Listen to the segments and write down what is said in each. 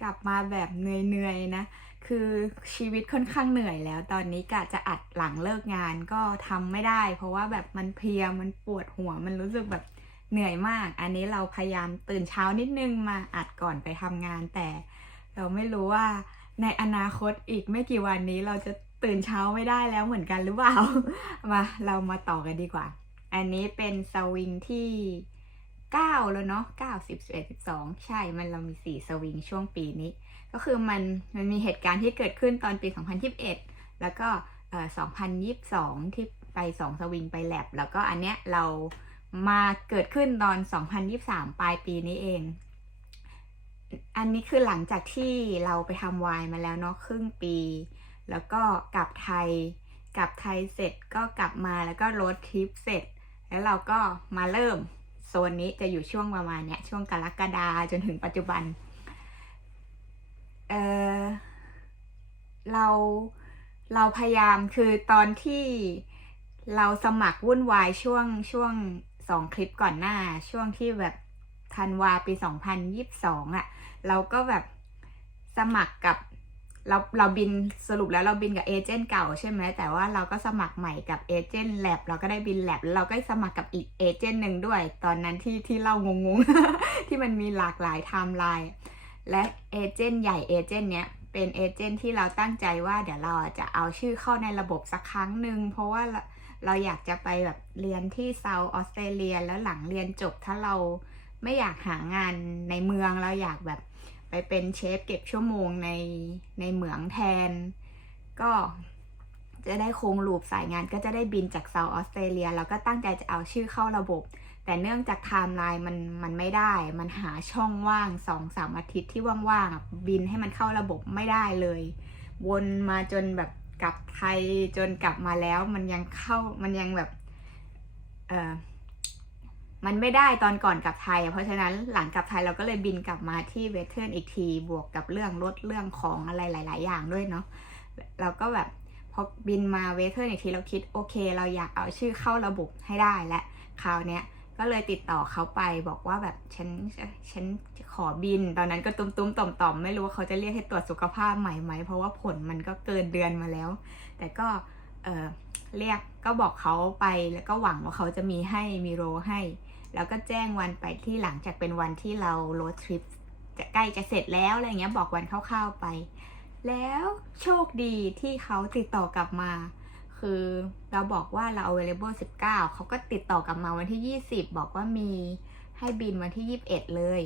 กลับมาแบบเหนื่อยๆนะ คือชีวิตค่อนข้างเหนื่อยแล้ว ตอนนี้กะจะอัดหลังเลิกงานก็ทำไม่ได้ เพราะว่าแบบมันเพลียมันปวดหัวมันรู้สึกแบบเหนื่อยมาก อันนี้เราพยายามตื่นเช้านิดนึงมาอัดก่อนไปทำงานแต่ เราไม่รู้ว่าในอนาคตอีกไม่กี่วันนี้เราจะตื่นเช้าไม่ได้แล้วเหมือนกันหรือเปล่า มาเรามาต่อกันดีกว่า อันนี้เป็นสวิงที่ 9 แล้วเนาะ9 10 11 12 ใช่มันเรามี 4 สวิงช่วงปีนี้ ก็คือมันมันมีเหตุการณ์ที่เกิดขึ้นตอนปี 2021 แล้วก็เอ่อ2022 ที่ไป 2 สวิงไปแลบ แล้วก็อันเนี้ยเรามาเกิดขึ้นตอน 2023 ปลายปีนี้เอง อันนี้คือหลังจากที่เราไปทำวายมาแล้วเนาะครึ่งปี แล้วก็กลับไทย กลับไทยเสร็จก็กลับมาแล้วก็รดทริปเสร็จ แล้วเราก็มาเริ่ม โซนนี้จะอยู่ช่วงประมาณเนี้ยช่วงกรกฎาจนถึงปัจจุบัน เออเราเราพยายามคือตอนที่เราสมัครวุ่นวายช่วงช่วงสองคลิปก่อนหน้า ช่วงที่แบบธันวาปี2022อะ่ะ เราก็แบบสมัครกับ เราเราบินสรุปแล้วเราบินกับเอเจนต์เก่าใช่ไหมแต่ว่าเราก็สมัครใหม่กับเอเจนต์แลบเราก็ได้บินแลบเราก็สมัครกับอีกเอเจนต์หนึ่งด้วย ตอนนั้นที่ที่เรางงๆ ที่มันมีหลากหลายไทม์ไลน์และเอเจนต์ใหญ่เอเจนต์เนี้ยเป็นเอเจนต์ที่เราตั้งใจว่าเดี๋ยวเราจะเอาชื่อเข้าในระบบสักครั้งหนึ่งเพราะว่าเราเราอยากจะไปแบบเรียนที่เซาท์ออสเตรเลียแล้วหลังเรียนจบถ้าเราไม่อยากหางานในเมืองเราอยากแบบ ไปเป็นเชฟเก็บชั่วโมงในในเหมืองแทน ก็จะได้คงลูปสายงานก็จะได้บินจากเซาท์ออสเตรเลีย แล้วก็ตั้งใจจะเอาชื่อเข้าระบบ แต่เนื่องจากไทม์ไลน์มันมันไม่ได้ มันหาช่องว่างสองสามอาทิตย์ที่ว่างๆบินให้มันเข้าระบบไม่ได้เลย วนมาจนแบบกลับไทยจนกลับมาแล้วมันยังเข้ามันยังแบบเออ มันไม่ได้ตอนก่อนกลับไทย เพราะฉะนั้นหลังกลับไทยเราก็เลยบินกลับมาที่เวเทิร์นอีกที บวกกับเรื่องรถเรื่องของอะไรหลาย ๆ อย่างด้วยเนาะเราก็แบบพอบินมาเวเทิร์นอีกทีเราคิดโอเค เราอยากเอาชื่อเข้าระบบให้ได้และคราวเนี้ยก็เลยติดต่อเขาไปบอกว่าแบบฉันฉันขอบิน ตอนนั้นก็ตุ้มตุ้มต่อมต่อมไม่รู้ว่าเขาจะเรียกให้ตรวจสุขภาพใหม่ไหมเพราะว่าผลมันก็เกินเดือนมาแล้ว แต่ก็เออเรียกก็บอกเขาไปแล้วก็หวังว่าเขาจะมีให้มีโรให้ แล้วก็แจ้งวันไปที่หลังจากเป็นวันที่เราโรดทริปจะใกล้จะเสร็จแล้วอะไรเงี้ยบอกวันคร่าวๆไป แล้วโชคดีที่เขาติดต่อกลับมา คือเราบอกว่าเรา available 19 เขาก็ติดต่อกลับมาวันที่ 20 บอกว่ามีให้บินวันที่ 21 เลย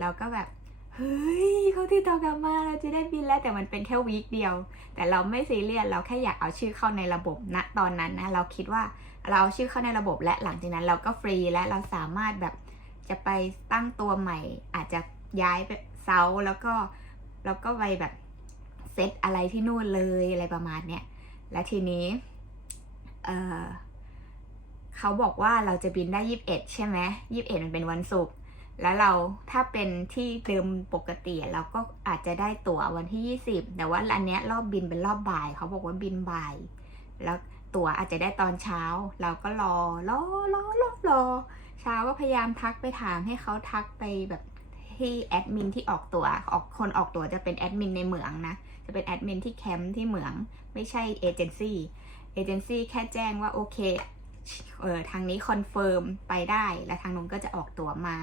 เราก็แบบเฮ้ยเขาติดต่อกลับมาเราจะได้บินแล้วแต่มันเป็นแค่วีคเดียว แต่เราไม่ซีเรียสเราแค่อยากเอาชื่อเข้าในระบบณนะตอนนั้นนะ เราคิดว่า เราเอาชื่อเข้าในระบบและหลังจากนั้นเราก็ฟรีและเราสามารถแบบจะไปตั้งตัวใหม่ อาจจะย้ายไปเซาแล้วก็แล้วก็ไปแบบเซตอะไรที่นู่นเลยอะไรประมาณเนี้ยและทีนี้เออเขาบอกว่าเราจะบินได้ยี่สิบเอ็ดใช่ไหมยี่สิบเอ็ดมันเป็นวันศุกร์แล้วเราถ้าเป็นที่เดิมปกติเราก็อาจจะได้ตั๋ววันที่ยี่สิบแต่ว่าอันเนี้ยรอบบินเป็นรอบบ่าย เขาบอกว่าบินบ่าย แล้ว ตั๋วอาจจะได้ตอนเช้า เราก็รอรอรอรอรอเช้าก็พยายามทักไปถามให้เขาทักไปแบบที่แอดมินที่ออกตัว๋วออกคนออกตั๋วจะเป็นแอดมินในเหมืองนะ จะเป็นแอดมินที่แคมป์ที่เหมือง ไม่ใช่เอเจนซี่เอเจนซี่แค่แจ้งว่าโอเคเออทางนี้คอนเฟิร์มไปได้ แล้วทางนู้นก็จะออกตั๋วมา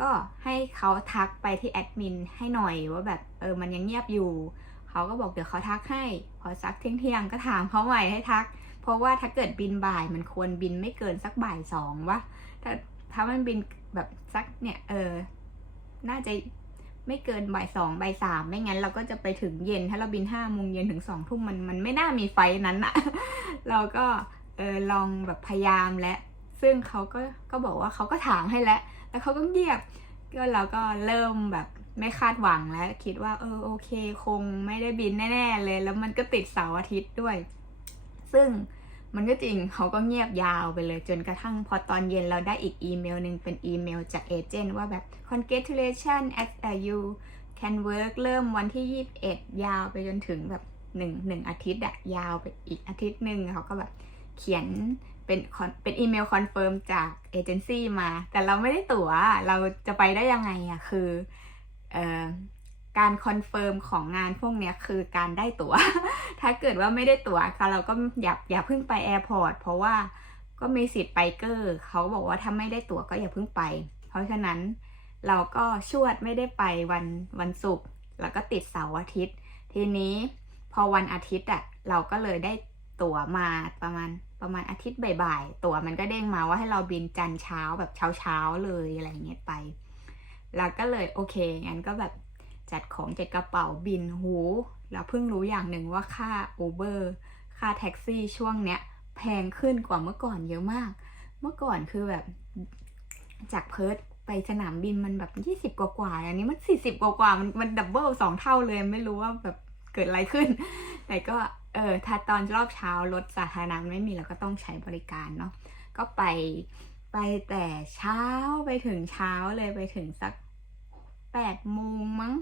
ก็ให้เขาทักไปที่แอดมินให้หน่อยว่าแบบเออมันยังเงียบอยู่ เขาก็บอกเดี๋ยวเขาทักให้ พอสักเที่ยงเที่ยงๆก็ถามเขาใหม่ให้ทัก เพราะว่าถ้าเกิดบินบ่ายมันควรบินไม่เกินสักบ่ายสองวะถ้าถ้ามันบินแบบสักเนี่ยเออ น่าจะไม่เกินบ่ายสองบ่ายสามไม่งั้นเราก็จะไปถึงเย็น ถ้าเราบินห้าโมงเย็นถึงสองทุ่มมันมันไม่น่ามีไฟนั้นอะเราก็เออลองแบบพยายามและ ซึ่งเขาก็ก็บอกว่าเขาก็ถามให้แล้วแล้วเขาก็เงียบก็เราก็เริ่มแบบ ไม่คาดหวังแล้วคิดว่า เออโอเค คงไม่ได้บินแน่ ๆ เลย แล้วมันก็ติดเสาร์อาทิตย์ด้วย ซึ่งมันก็จริงเขาก็เงียบยาวไปเลยจนกระทั่งพอตอนเย็นเราได้อีกอีเมลหนึ่งเป็นอีเมลจากเอเจนต์ว่าแบบ congratulation at you can work เริ่มวันที่ 21 ยาวไปจนถึงแบบหนึ่งหนึ่งอาทิตย์อะยาวไปอีกอาทิตย์หนึ่งเขาก็แบบเขียนเป็นเป็นอีเมลคอนเฟิร์มจากเอเจนซี่มา แต่เราไม่ได้ตั๋วเราจะไปได้ยังไงอะคือ การคอนเฟิร์มของงานพวกนี้คือการได้ตั๋ว ถ้าเกิดว่าไม่ได้ตั๋วค่ะเราก็อย่าอย่าเพิ่งไปแอร์พอร์ตเพราะว่าก็มีสิทธิ์ไปเกอร์เขาบอกว่าถ้าไม่ได้ตั๋วก็อย่าเพิ่งไป เพราะฉะนั้นเราก็ชวดไม่ได้ไปวันวันศุกร์แล้วก็ติดเสาร์อาทิตย์ ทีนี้พอวันอาทิตย์อะเราก็เลยได้ตั๋วมาประมาณประมาณอาทิตย์บ่ายๆตั๋วมันก็เด้งมาว่าให้เราบินจันทร์เช้าแบบเช้าๆเลยอะไรเงี้ยไป เราก็เลยโอเคงั้นก็แบบจัดของจัดกระเป๋าบินหูเราเพิ่งรู้อย่างหนึ่งว่าค่า Uber ค่าแท็กซี่ช่วงเนี้ยแพงขึ้นกว่าเมื่อก่อนเยอะมาก เมื่อก่อนคือแบบจากเพิร์ทไปสนามบินมันแบบยี่สิบกว่าอันนี้มันสี่สิบกว่ามันมันดับเบิลสองเท่าเลยไม่รู้ว่าแบบเกิดอะไรขึ้น แต่ก็เออถ้าตอนรอบเช้ารถสาธารณะไม่มีเราก็ต้องใช้บริการเนาะก็ไป ไปแต่เช้าไปถึงเช้าเลยไปถึงสักแปดโมงมั้ง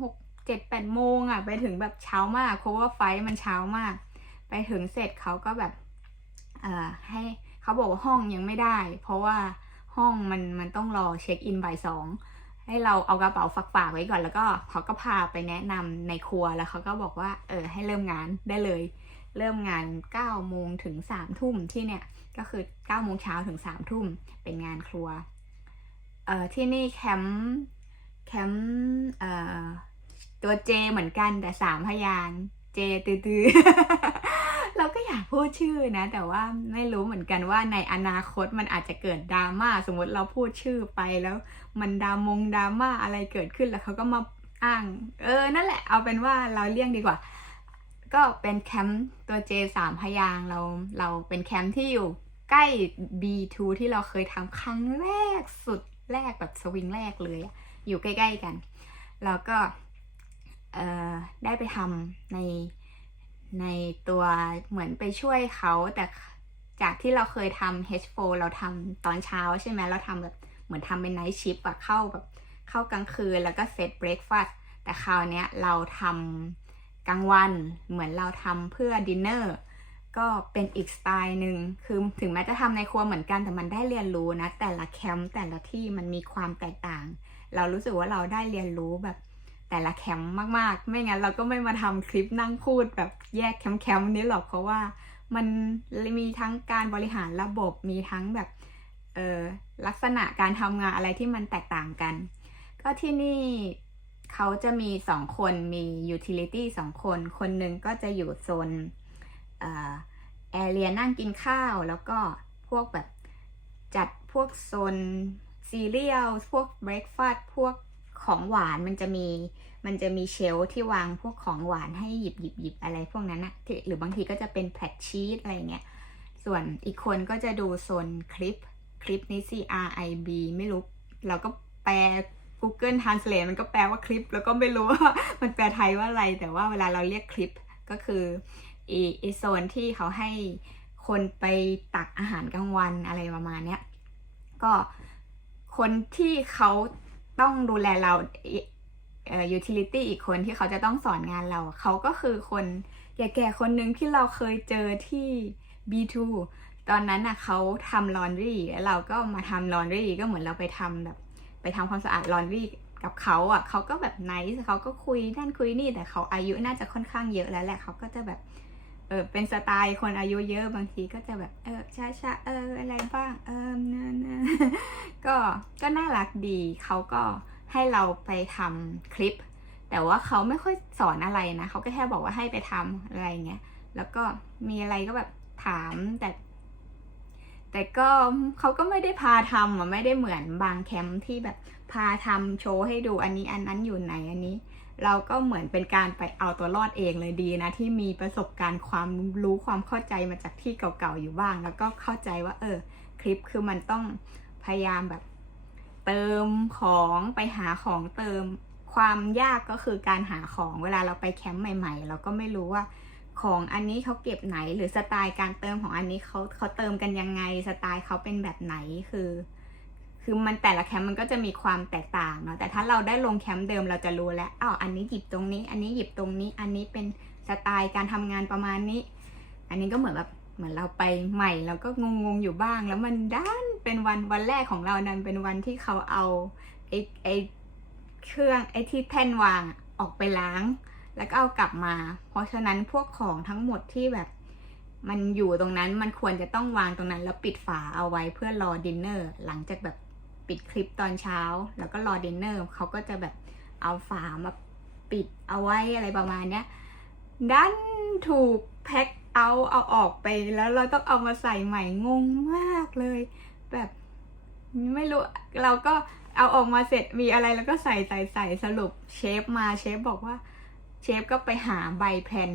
หกเจ็ดแปดโมงอะ ไปถึงแบบเช้ามาก เพราะว่าไฟมันเช้ามาก ไปถึงเสร็จเขาก็แบบเอ่อให้เขาบอกว่าห้องยังไม่ได้ เพราะว่าห้องมันมันต้องรอเช็คอินบ่ายสองให้เราเอากระเป๋าฝากฝากไว้ก่อนแล้วก็เขาก็พาไปแนะนำในครัวแล้วเขาก็บอกว่า เออให้เริ่มงานได้เลย เริ่มงาน9โมงถึง3ทุ่มที่เนี่ยก็คือ9โมงเช้าถึง3ทุ่มเป็นงานครัวเอ่อที่นี่แคมป์แคมป์เอ่อตัวเจเหมือนกันแต่สามพยางเจตื้อๆเราก็อยากพูดชื่อนะ แต่ว่าไม่รู้เหมือนกันว่าในอนาคตมันอาจจะเกิดดราม่าสมมติเราพูดชื่อไปแล้วมันดามงดราม่าอะไรเกิดขึ้นแล้วเขาก็มาอ้าง เออนั่นแหละเอาเป็นว่าเราเลี่ยงดีกว่า ก็เป็นแคมป์ตัว J สามพยางเราเราเป็นแคมป์ที่อยู่ใกล้ B2 ที่เราเคยทำครั้งแรกสุดแรกแบบสวิงแรกเลย อยู่ใกล้ ๆกัน แล้วก็ได้ไปทำในในตัวเหมือนไปช่วยเขาแต่จากที่เราเคยทำ H4 เราทำตอนเช้าใช่ไหมเราทำแบบเหมือนทำเป็นไนท์ชิปอะเข้าแบบเข้ากลางคืนแล้วก็เซตเบรกฟาสต์แต่คราวเนี้ยเราทำ กลางวันเหมือนเราทำเพื่อดินเนอร์ก็เป็นอีกสไตล์หนึ่งคือถึงแม้จะทำในครัวเหมือนกันแต่มันได้เรียนรู้นะ แต่ละแคมป์แต่ละที่มันมีความแตกต่าง เรารู้สึกว่าเราได้เรียนรู้แบบแต่ละแคมป์มากๆ ไม่งั้นเราก็ไม่มาทำคลิปนั่งพูดแบบแยกแคมป์แคมป์นี้หรอกเพราะว่ามันมีทั้งการบริหารระบบมีทั้งแบบเออลักษณะการทำงานอะไรที่มันแตกต่างกัน ก็ที่นี่ เขาจะมีสองคนมี utility สองคน คนหนึ่งก็จะอยู่โซนแอเรียนั่งกินข้าวแล้วก็พวกแบบจัดพวกโซนซีเรียลพวกเบรกฟาสต์พวกของหวานมันจะมีมันจะมีเชลที่วางพวกของหวานให้หยิบหยิบหยิบอะไรพวกนั้นอะหรือบางทีก็จะเป็นแพดชีสอะไรเงี้ย ส่วนอีกคนก็จะดูโซนคลิป คลิปนี้ C R I B ไม่รู้ เราก็แปล Google Translate มันก็แปลว่าคลิป แล้วก็ไม่รู้ว่ามันแปลไทยว่าอะไร แต่ว่าเวลาเราเรียกคลิปก็คืออีอีโซนที่เขาให้คนไปตักอาหารกลางวันอะไรประมาณเนี้ยก็คนที่เขาต้องดูแลเราเอ่อ utility อีกคนที่เขาจะต้องสอนงานเรา เขาก็คือคนแก่ๆคนหนึ่งที่เราเคยเจอที่ B2 ตอนนั้นน่ะเขาทำลอนรีแล้วเราก็มาทำลอนรีก็เหมือนเราไปทำแบบ ไปทำความสะอาดลอนรีกับเขาอะเขาก็แบบไนท์เขาก็คุยนั่นคุยนี่แต่เขาอายุน่าจะค่อนข้างเยอะแล้วแหละเขาก็จะแบบเออเป็นสไตล์คนอายุเยอะบางทีก็จะแบบเออช้าช้าเอออะไรบ้างเออนะนะก็ก็น่ารักดีเขาก็ให้เราไปทำคลิป แต่ว่าเขาไม่ค่อยสอนอะไรนะเขาก็แค่บอกว่าให้ไปทำอะไรเงี้ยแล้วก็มีอะไรก็แบบถามแต่ แต่ก็เขาก็ไม่ได้พาทำอะไม่ได้เหมือนบางแคมป์ที่แบบพาทำโชว์ให้ดูอันนี้อันนั้นอยู่ไหนอันนี้ เราก็เหมือนเป็นการไปเอาตัวรอดเองเลยดีนะ ที่มีประสบการณ์ความรู้ความเข้าใจมาจากที่เก่าๆอยู่บ้าง แล้วก็เข้าใจว่า เออ คลิปคือมันต้องพยายามแบบ เติมของไปหาของเติมความยากก็คือการหาของเวลาเราไปแคมป์ใหม่ ๆ เราก็ไม่รู้ว่า ของอันนี้เขาเก็บไหน หรือสไตล์การเติมของอันนี้เขาเขาเติมกันยังไงสไตล์เขาเป็นแบบไหนคือ คือมันแต่ละแคมป์มันก็จะมีความแตกต่างเนาะแต่ถ้าเราได้ลงแคมป์เดิมเราจะรู้แล้วอ้าวอันนี้หยิบตรงนี้ อันนี้หยิบตรงนี้ อันนี้เป็นสไตล์การทำงานประมาณนี้ อันนี้ก็เหมือนแบบเหมือนเราไปใหม่เราก็งงๆอยู่บ้าง แล้วมันด้านเป็นวันวันแรกของเรานั้นเป็นวันที่เขาเอาไอ้ไอ้เครื่องไอ้ที่แท่นวางออกไปล้าง แล้วก็เอากลับมา เพราะฉะนั้นพวกของทั้งหมดที่แบบมันอยู่ตรงนั้นมันควรจะต้องวางตรงนั้น แล้วปิดฝาเอาไว้เพื่อรอดินเนอร์หลังจากแบบปิดคลิปตอนเช้า แล้วก็รอดินเนอร์เขาก็จะแบบเอาฝามาปิดเอาไว้อะไรประมาณเนี้ยดันถูกแพ็คเอาเอาออกไปแล้วเราต้องเอามาใส่ใหม่งงมากเลย แบบไม่รู้เราก็เอาออกมาเสร็จมีอะไรแล้วก็ใส่ใส่ใส่สรุปเชฟมาเชฟบอกว่า เชฟก็ไปหาใบแผ่น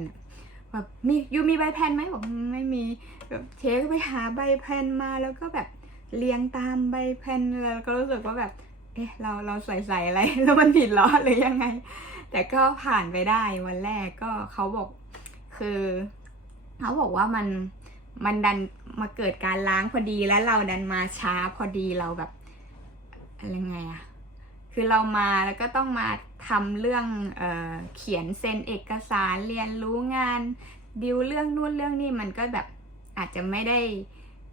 แบบมียูมีใบแผ่นไหมบอกไม่มีแบบเชฟก็ไปหาใบแผ่นมาแล้วก็แบบเรียงตามใบแผ่นแล้วก็รู้สึกว่าแบบ เอ๊ะเราเราใส่ใส่อะไรแล้วมันผิดเหรอหรือยังไง แต่ก็ผ่านไปได้วันแรกก็เขาบอกคือเขาบอกว่ามันมันดันมาเกิดการล้างพอดีแล้วเราดันมาช้าพอดีเราแบบอะไรไงอะ คือเรามาแล้วก็ต้องมาทำเรื่องเออเขียนเซ็นเอกสารเรียนรู้งานดิวเรื่องนู่นเรื่องนี่มันก็แบบอาจจะไม่ได้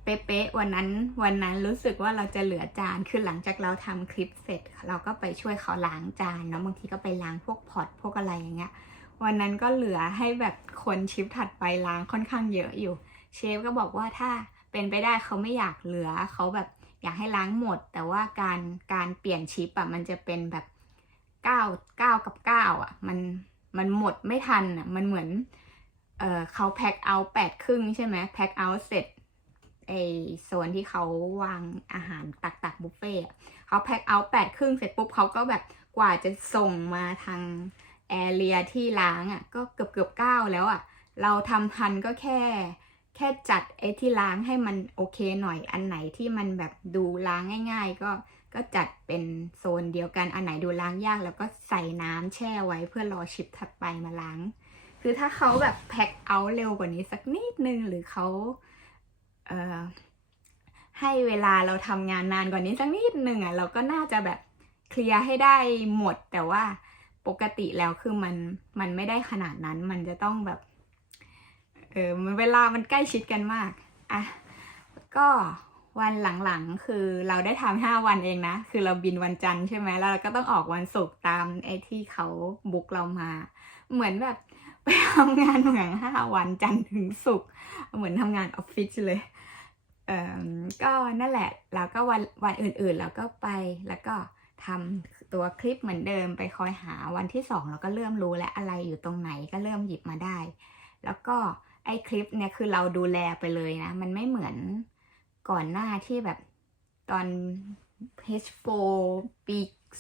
เป๊ะๆวันนั้นวันนั้นรู้สึกว่าเราจะเหลือจานคือหลังจากเราทำคลิปเสร็จ เราก็ไปช่วยเขาล้างจานเนาะบางทีก็ไปล้างพวกพอตพวกอะไรอย่างเงี้ยวันนั้นก็เหลือให้แบบคนชิปถัดไปล้างค่อนข้างเยอะอยู่ เชฟก็บอกว่าถ้าเป็นไปได้เขาไม่อยากเหลือเขาแบบ อยากให้ล้างหมด แต่ว่าการการเปลี่ยนชิปอะมันจะเป็นแบบเก้าเก้ากับเก้าอะมันมันหมดไม่ทันอะมันเหมือนเออเขาแพ็คเอาแปดครึ่งใช่ไหมแพ็คเอาเสร็จไอโซนที่เขาวางอาหารตักตักบุฟเฟ่ต์เขาแพ็คเอาแปดครึ่งเสร็จปุ๊บเขาก็แบบกว่าจะส่งมาทางแอเรียที่ล้างอะก็เกือบเกือบเก้าแล้วอะเราทำทันก็แค่ แค่จัดไอ้ที่ล้างให้มันโอเคหน่อยอันไหนที่มันแบบดูล้างง่าย ๆ ก็ก็จัดเป็นโซนเดียวกันอันไหนดูล้างยาก แล้วก็ใส่น้ำแช่ไว้เพื่อรอชิปถัดไปมาล้าง คือถ้าเขาแบบแพ็คเอาเร็วกว่านี้สักนิดนึงหรือเขาเอ่อให้เวลาเราทำงานนานกว่านี้สักนิดหนึ่งอะเราก็น่าจะแบบเคลียร์ให้ได้หมดแต่ว่าปกติแล้วคือมันมันไม่ได้ขนาดนั้นมันจะต้องแบบ เออมันเวลามันใกล้ชิดกันมากอะก็วันหลังๆ คือเราได้ทำห้าวันเองนะ คือเราบินวันจันทร์ใช่ไหมแล้วเราก็ต้องออกวันศุกร์ตามไอ้ที่เขาบุกเรามา เหมือนแบบไปทำงานเหมือนห้าวันจันทร์ถึงศุกร์เหมือนทำงานออฟฟิศเลยเอ่อก็นั่นแหละ แล้วก็วันวันอื่นๆ เราก็ไปแล้วก็ทำตัวคลิปเหมือนเดิมไปคอยหาวันที่สองเราก็เริ่มรู้แล้วอะไรอยู่ตรงไหนก็เริ่มหยิบมาได้ แล้วก็ ไอ้คลิปเนี่ยคือเราดูแลไปเลยนะ มันไม่เหมือนก่อนหน้าที่แบบตอน H4 ปี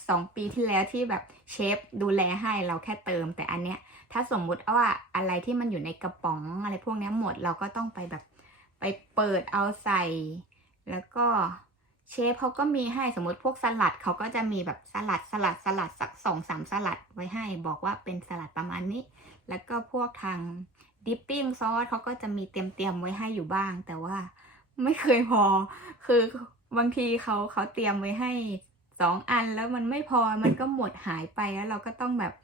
สองปีที่แล้วที่แบบเชฟดูแลให้เราแค่เติม แต่อันเนี้ย ถ้าสมมุติว่าอะไรที่มันอยู่ในกระป๋องอะไรพวกนี้หมดเราก็ต้องไปแบบไปเปิดเอาใส่ แล้วก็เชฟเขาก็มีให้สมมติพวกสลัดเขาก็จะมีแบบสลัดสลัดสลัดสักสองสามสลัดไว้ให้ บอกว่าเป็นสลัดประมาณนี้ แล้วก็พวกทาง ดิปปิ้งซอสเขาก็จะมีเตรียมเตรียมไว้ให้อยู่บ้าง แต่ว่าไม่เคยพอ คือบางทีเขาเขาเตรียมไว้ให้สองอันแล้วมันไม่พอมันก็หมดหายไปแล้วเราก็ต้องแบบ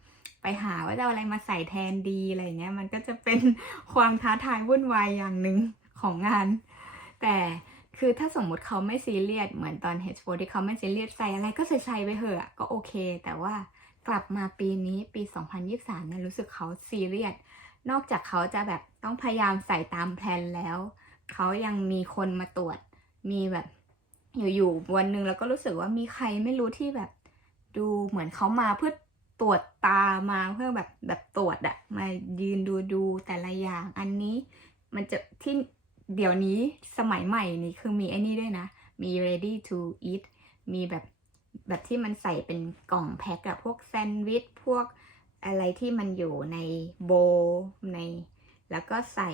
ไปหาว่าจะอะไรมาใส่แทนดีอะไรเงี้ย มันก็จะเป็นความท้าทายวุ่นวายอย่างหนึ่งของงาน แต่คือถ้าสมมุติเขาไม่ซีเรียสเหมือนตอน H4 ที่เขาไม่ซีเรียสใส่อะไรก็ใส่ใส่ไปเถอะก็โอเค แต่ว่ากลับมาปีนี้ปี 2023เนี่ยรู้สึกเขาซีเรียส นอกจากเขาจะแบบต้องพยายามใส่ตามแพลนแล้ว เขายังมีคนมาตรวจ มีแบบอยู่ๆวันหนึ่งเราก็รู้สึกว่ามีใครไม่รู้ที่แบบ ดูเหมือนเขามาเพื่อตรวจตามาเพื่อแบบแบบตรวจอะมายืนดูดูแต่ละอย่าง อันนี้มันจะที่เดี๋ยวนี้สมัยใหม่นี้คือมีไอ้นี่ด้วยนะ มี ready to eat มีแบบแบบที่มันใส่เป็นกล่องแพ็คอะพวกแซนด์วิชพวก อะไรที่มันอยู่ในโบใน แล้วก็ใส่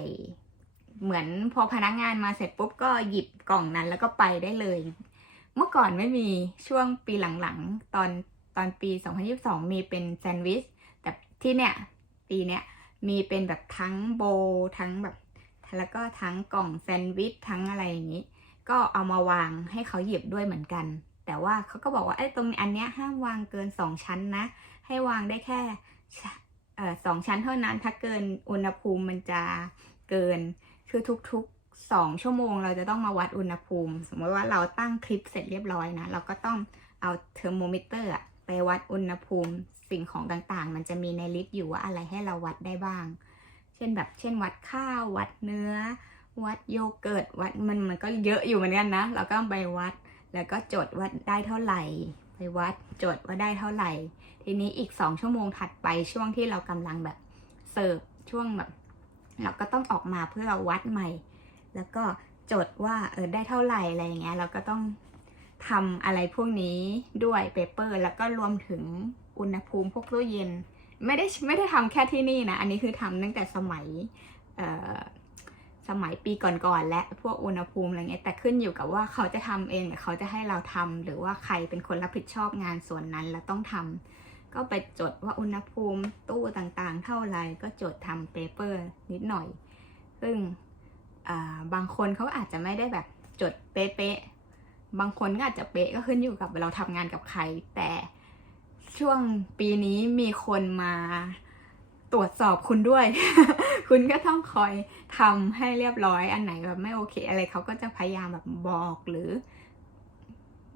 เหมือนพอพนักงานมาเสร็จปุ๊บก็หยิบกล่องนั้นแล้วก็ไปได้เลย เมื่อก่อนไม่มีช่วงปีหลังๆ ตอนตอนปี 2022 มีเป็นแซนด์วิช แต่ที่เนี่ย ปีเนี้ยมีเป็นแบบทั้งโบทั้งแบบ แล้วก็ทั้งกล่องแซนด์วิชทั้งอะไรอย่างนี้ ก็เอามาวางให้เขาหยิบด้วยเหมือนกัน แต่ว่าเขาก็บอกว่าไอ้ตรงอันเนี้ยห้ามวางเกินสองชั้นนะ ให้วางได้แค่ สองชั้นเท่านั้นถ้าเกินอุณหภูมิมันจะเกินคือทุกสองชั่วโมง เราจะต้องมาวัดอุณหภูมิ สมมติว่าเราตั้งคลิปเสร็จเรียบร้อยนะ เราก็ต้องเอาเทอร์โมมิเตอร์ไปวัดอุณหภูมิสิ่งของต่างๆ มันจะมีในลิสต์อยู่ว่าอะไรให้เราวัดได้บ้าง เช่นแบบเช่นวัดข้าว วัดเนื้อ วัดโยเกิร์ตวัดมันมันก็เยอะอยู่เหมือนกันนะ เราก็ไปวัดแล้วก็จดว่าได้เท่าไหร่ ไปวัดจดว่าได้เท่าไหร่ ทีนี้อีกสองชั่วโมงถัดไปช่วงที่เรากำลังแบบเสิร์ฟช่วงแบบเราก็ต้องออกมาเพื่อวัดใหม่ แล้วก็จดว่าเออได้เท่าไหร่อะไรอย่างเงี้ยเราก็ต้องทำอะไรพวกนี้ด้วยเปเปอร์ แล้วก็รวมถึงอุณหภูมิพวกตู้เย็น ไม่ได้ไม่ได้ทำแค่ที่นี่นะ อันนี้คือทำตั้งแต่สมัยเออ สมัยปีก่อนๆและพวกอุณหภูมิอะไรเงี้ยแต่ขึ้นอยู่กับว่าเขาจะทำเองหรือเขาจะให้เราทำหรือว่าใครเป็นคนรับผิดชอบงานส่วนนั้นแล้วต้องทำก็ไปจดว่าอุณหภูมิตู้ต่างๆ เท่าไหร่ก็จดทำเปเปอร์นิดหน่อย ซึ่งบางคนเขาอาจจะไม่ได้แบบจดเป๊ะๆบางคนก็อาจจะเป๊ะก็ขึ้นอยู่กับเราทำงานกับใคร แต่ช่วงปีนี้มีคนมาตรวจสอบคุณด้วย คุณก็ต้องคอยทำให้เรียบร้อยอันไหนแบบไม่โอเค อะไรเขาก็จะพยายามแบบบอกหรือ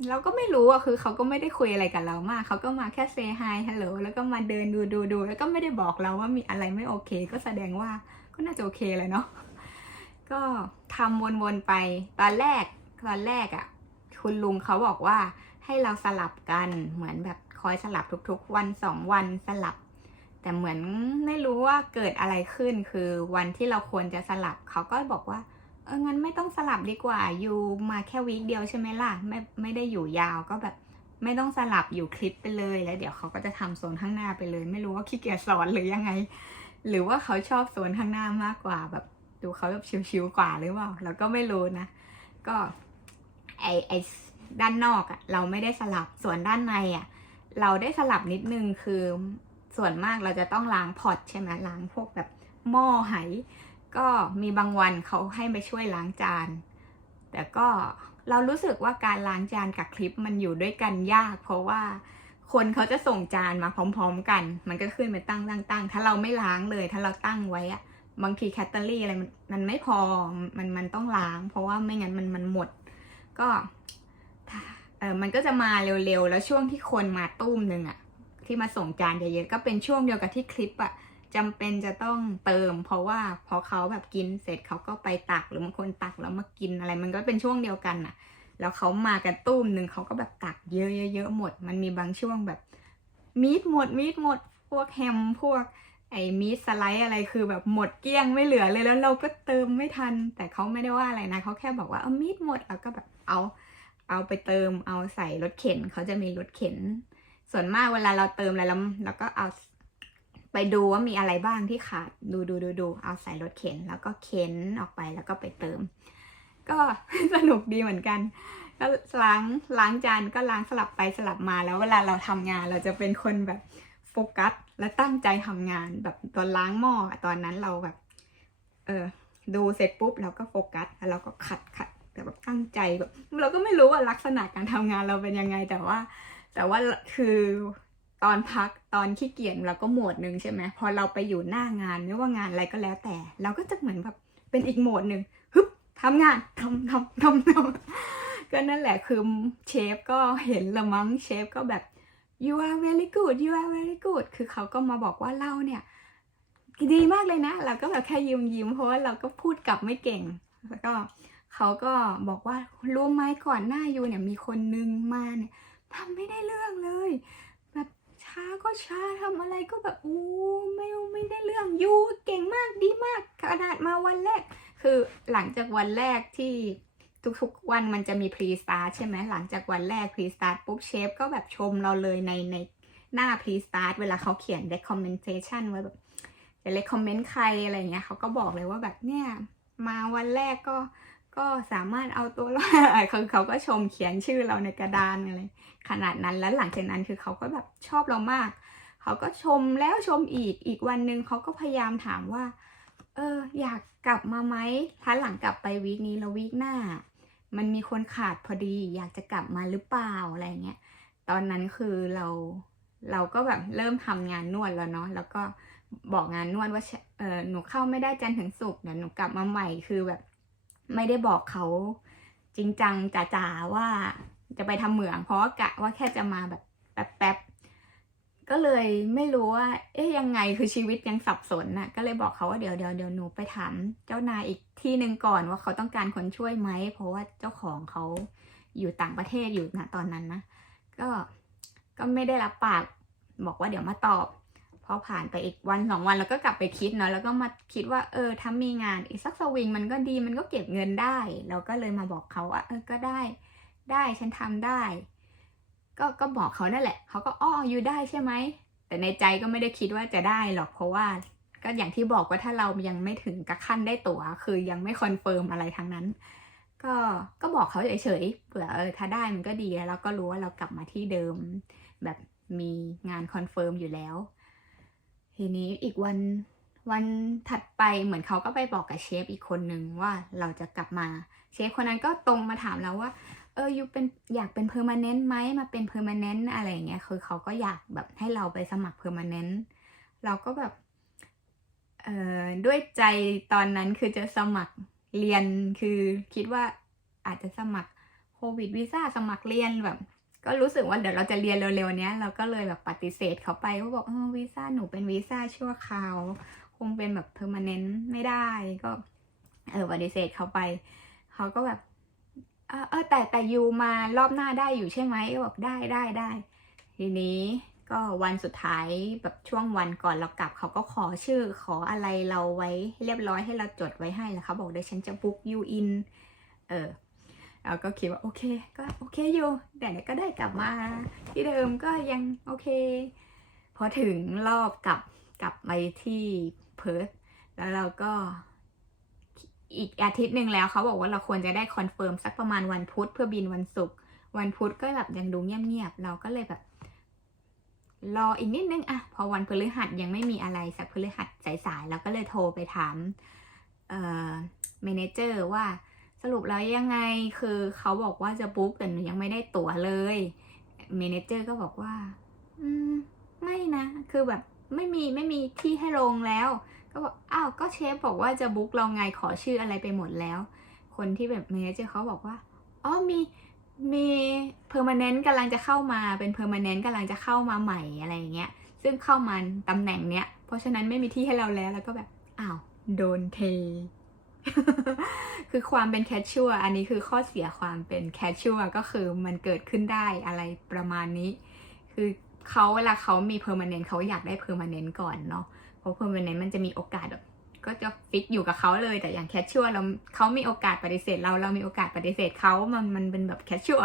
เราก็ไม่รู้อะคือเขาก็ไม่ได้คุยอะไรกับเรามากเขาก็มาแค่เซฮายฮัลโหลแล้วก็มาเดินดูดูดูแล้วก็ไม่ได้บอกเราว่ามีอะไรไม่โอเค ก็แสดงว่าก็น่าจะโอเคเลยเนาะก็ทำวนๆไป ตอนแรกตอนแรกอะคุณลุงเขาบอกว่าให้เราสลับกันเหมือนแบบคอยสลับทุกๆ วันสองวันสลับ แต่เหมือนไม่รู้ว่าเกิดอะไรขึ้นคือวันที่เราควรจะสลับเขาก็บอกว่า เอองั้นไม่ต้องสลับดีกว่าอยู่มาแค่วีคเดียวใช่ไหมล่ะไม่ไม่ได้อยู่ยาวก็แบบไม่ต้องสลับอยู่คลิปไปเลยแล้วเดี๋ยวเขาก็จะทำโซนข้างหน้าไปเลย ไม่รู้ว่าขี้เกียจสอนหรือยังไง หรือว่าเขาชอบโซนข้างหน้ามากกว่าแบบดูเขาแบบชิวๆกว่าหรือเปล่าเราก็ไม่รู้นะ ก็ไอไอด้านนอกอะเราไม่ได้สลับส่วนด้านในอะเราได้สลับนิดนึงคือ ส่วนมากเราจะต้องล้างพอตใช่ไหมล้างพวกแบบหม้อไหก็มีบางวันเขาให้ไปช่วยล้างจาน แต่ก็เรารู้สึกว่าการล้างจานกับคลิปมันอยู่ด้วยกันยาก เพราะว่าคนเขาจะส่งจานมาพร้อม ๆ กัน มันก็ขึ้นไปตั้งตั้งตั้งถ้าเราไม่ล้างเลย ถ้าเราตั้งไว้อะบางทีแคตเตอรี่อะไรมันมันไม่พอมันมันต้องล้าง เพราะว่าไม่งั้นมันมันหมด ก็เออมันก็จะมาเร็วๆ แล้วช่วงที่คนมาตุ้มหนึ่งอะ ที่มาส่งจานเยอะๆก็เป็นช่วงเดียวกับที่คลิปอะจำเป็นจะต้องเติม เพราะว่าพอเขาแบบกินเสร็จเขาก็ไปตักหรือบางคนตักแล้วมากินอะไร มันก็เป็นช่วงเดียวกันอะแล้วเขามากันตุ้มหนึ่งเขาก็แบบตักเยอะๆๆหมด มันมีบางช่วงแบบมีดหมดมีดหมด พวกแฮมพวกไอ้มีสไลด์อะไรคือแบบหมดเกลี้ยงไม่เหลือเลยแล้วเราก็เติมไม่ทัน แต่เขาไม่ได้ว่าอะไรนะเขาแค่บอกว่าเอามีดหมดแล้วก็แบบเอาเอาไปเติมเอาใส่รถเข็นเขาจะมีรถเข็น ส่วนมากเวลาเราเติมอะไรแล้วเราก็เอาไปดูว่ามีอะไรบ้างที่ขาดดูดูดูดูเอาใส่รถเข็น แล้วก็เข็นออกไปแล้วก็ไปเติม ก็สนุกดีเหมือนกันก็ล้างล้างจานก็ล้างสลับไปสลับมาแล้วเวลาเราทำงานเราจะเป็นคนแบบโฟกัสและตั้งใจทำงานแบบตอนล้างหม้อตอนนั้นเราแบบ เออดูเสร็จปุ๊บเราก็โฟกัสแล้วเราก็ขัดขัดแต่แบบตั้งใจแบบเราก็ไม่รู้ว่าลักษณะการทำงานเราเป็นยังไงแต่ว่า แต่ว่าคือตอนพักตอนขี้เกียจเราก็โหมดหนึ่งใช่ไหมพอเราไปอยู่หน้างานไม่ว่างานอะไรก็แล้วแต่ เราก็จะเหมือนแบบเป็นอีกโหมดหนึ่งฮึบทำงานทำทำทำทำก็นั่นแหละคือเชฟก็เห็นละมั้งเชฟก็แบบ you are very good you are very good คือเขาก็มาบอกว่าเราเนี่ยดีมากเลยนะ เราก็แบบแค่ยิ้มยิ้มเพราะว่าเราก็พูดกลับไม่เก่ง แล้วก็เขาก็บอกว่ารู้ไหมก่อนหน้ายูเนี่ยมีคนนึงมาเนี่ย ทำไม่ได้เรื่องเลย แบบช้าก็ช้าทำอะไรก็แบบโอ้ไม่ไม่ได้เรื่องยูเก่งมากดีมากขนาดมาวันแรก คือหลังจากวันแรกที่ทุกๆวันมันจะมีพรีสตาร์ใช่ไหมหลังจากวันแรกพรีสตาร์ปุ๊บเชฟก็แบบชมเราเลยในในหน้าพรีสตาร์เวลาเขาเขียน recommendation ไว้แบบจะ recommend ใครอะไรเงี้ยเขาก็บอกเลยว่าแบบเนี่ย มาวันแรกก็ ก็สามารถเอาตัวรอดคือเขาก็ชมเขียนชื่อเราในกระดานอะไรขนาดนั้นแล้วหลังจากนั้นคือเขาก็แบบชอบเรามาก เขาก็ชมแล้วชมอีกอีกวันหนึ่งเขาก็พยายามถามว่า เออ อยากกลับมาไหมถ้าหลังกลับไปวีคนี้แล้ววีคหน้า มันมีคนขาดพอดี อยากจะกลับมาหรือเปล่าอะไรเงี้ยตอนนั้นคือเราเราก็แบบเริ่มทำงานนวดแล้วเนาะแล้วก็บอกงานนวดว่าเออหนูเข้าไม่ได้จันทร์ถึงศุกร์เดี๋ยวหนูกลับมาใหม่คือแบบ ไม่ได้บอกเขาจริงจังจ๋าๆว่าจะไปทำเหมือง เพราะกะว่าแค่จะมาแบบแป๊บๆก็เลยไม่รู้ว่า เอ๊ยยังไงคือชีวิตยังสับสนน่ะ ก็เลยบอกเขาว่าเดี๋ยวเดี๋ยวเดี๋ยวหนูไปถามเจ้านายอีกที่หนึ่งก่อนว่าเขาต้องการคนช่วยไหมเพราะว่าเจ้าของเขาอยู่ต่างประเทศอยู่นะตอนนั้นนะก็ก็ไม่ได้รับปากบอกว่าเดี๋ยวมาตอบ พอผ่านไปอีกวันสองวันเราก็กลับไปคิดเนาะแล้วก็มาคิดว่าเออถ้ามีงานอีกสักสวิงมันก็ดีมันก็เก็บเงินได้ เราก็เลยมาบอกเขาว่าเออก็ได้ ได้ฉันทำได้ ก็ก็บอกเขานั่นแหละเขาก็อ้ออยู่ได้ใช่ไหมแต่ในใจก็ไม่ได้คิดว่าจะได้หรอกเพราะว่า ก็อย่างที่บอกว่าถ้าเรายังไม่ถึงกับขั้นได้ตั๋วคือยังไม่คอนเฟิร์มอะไรทั้งนั้น ก็ก็บอกเขาเฉยๆเผื่อเออถ้าได้มันก็ดีแล้วเราก็รู้ว่าเรากลับมาที่เดิม แบบมีงานคอนเฟิร์มอยู่แล้ว ทีนี้อีกวันวันถัดไปเหมือนเขาก็ไปบอกกับเชฟอีกคนนึงว่าเราจะกลับมา เชฟคนนั้นก็ตรงมาถามเราว่า เออยูเป็นอยากเป็นเพอร์มานนต์ไหมมาเป็นเพอร์มานนต์อะไรอย่างเงี้ยคือเขาก็อยากแบบให้เราไปสมัครเพอร์มานนต์เราก็แบบเอ่อด้วยใจตอนนั้นคือจะสมัครเรียนคือคิดว่าอาจจะสมัครโควิดวีซ่าสมัครเรียนแบบ ก็รู้สึกว่าเดี๋ยวเราจะเรียนเร็วๆเนี้ยเราก็เลยแบบปฏิเสธเขาไปว่าบอกเออวีซ่าหนูเป็นวีซ่าชั่วคราวคงเป็นแบบเพอร์มานนต์ไม่ได้ก็ เออปฏิเสธเขาไปเขาก็แบบเออเออแต่แต่ยูมารอบหน้าได้อยู่ใช่ไหมก็บอกได้ได้ได้ทีนี้ก็วันสุดท้ายแบบช่วงวันก่อนเรากลับเขาก็ขอชื่อขออะไรเราไว้เรียบร้อยให้เราจดไว้ให้แล้วเขาบอกเดี๋ยวฉันจะบุ๊กยูอินเออ เราก็คิดว่าโอเคก็โอเคอยู่แต่เดี๋ยวก็ได้กลับมา ที่เดิมก็ยังโอเค พอถึงรอบกลับกลับไปที่เพิร์ธแล้วเราก็อีกอาทิตย์หนึ่งแล้วเขาบอกว่าเราควรจะได้คอนเฟิร์มสักประมาณวันพุธเพื่อบินวันศุกร์วันพุธก็แบบยังดูเงียบๆเราก็เลยแบบ รออีกนิดนึงอะพอวันพฤหัสยังไม่มีอะไรสักพฤหัสสายๆเราก็เลยโทรไปถามเอ่อเมนเจอร์ว่า สรุปแล้วยังไงคือเขาบอกว่าจะบุ๊กแต่หนูยังไม่ได้ตั๋วเลยเมเนเจอร์ก็บอกว่า อืม ไม่นะ คือแบบไม่มีไม่มีที่ให้ลงแล้ว ก็บอกอ้าวก็เชฟบอกว่าจะบุ๊กเราไงขอชื่ออะไรไปหมดแล้ว คนที่แบบเมเนเจอร์เขาบอกว่าอ๋อมีมีเพอร์มานแนนต์กำลังจะเข้ามาเป็นเพอร์มานแนนต์กำลังจะเข้ามาใหม่อะไรอย่างเงี้ยซึ่งเข้ามาตำแหน่งเนี้ย เพราะฉะนั้นไม่มีที่ให้เราแล้วแล้วก็แบบอ้าวโดนเท คือความเป็นแคชชัวอันนี้คือข้อเสียความเป็นแคชชัวก็คือมันเกิดขึ้นได้อะไรประมาณนี้ คือเขาเวลาเขามีเพอร์มานนต์เขาอยากได้เพอร์มานนต์ก่อนเนาะเพราะเพอร์มานนต์มันจะมีโอกาสแบบก็จะฟิกอยู่กับเขาเลยแต่อย่างแคชชัวเราเขามีโอกาสปฏิเสธ เราเรามีโอกาสปฏิเสธเขามันมันเป็นแบบแคชชัว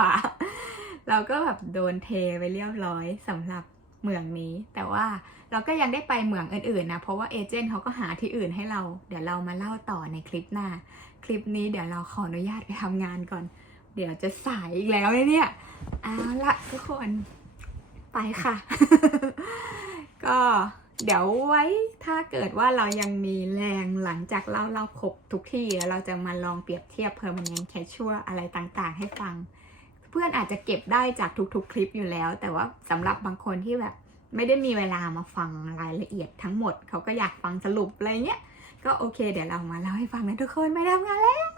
เราก็แบบโดนเทไปเรียบร้อยสำหรับ เมืองนี้ แต่ว่าเราก็ยังได้ไปเมืองอื่นๆนะ เพราะว่าเอเจนต์เขาก็หาที่อื่นให้เรา เดี๋ยวเรามาเล่าต่อในคลิปหน้า คลิปนี้เดี๋ยวเราขออนุญาตไปทำงานก่อน เดี๋ยวจะสายอีกแล้วเนี่ยเอาละทุกคนไปค่ะ ก็เดี๋ยวไว้ถ้าเกิดว่าเรายังมีแรงหลังจากเล่าเล่าครบทุกที่ แล้วเราจะมาลองเปรียบเทียบ permanent casual อะไรต่างๆ ให้ฟัง พื่อนอาจจะเก็บได้จากทุกๆ คลิปอยู่แล้ว แต่ว่าสำหรับบางคนที่แบบ ไม่ได้มีเวลามาฟังรายละเอียดทั้งหมด เขาก็อยากฟังสรุปอะไรเงี้ย ก็โอเค เดี๋ยวเรามาเล่าให้ฟังนะทุกคนไม่ทำงานแล้ว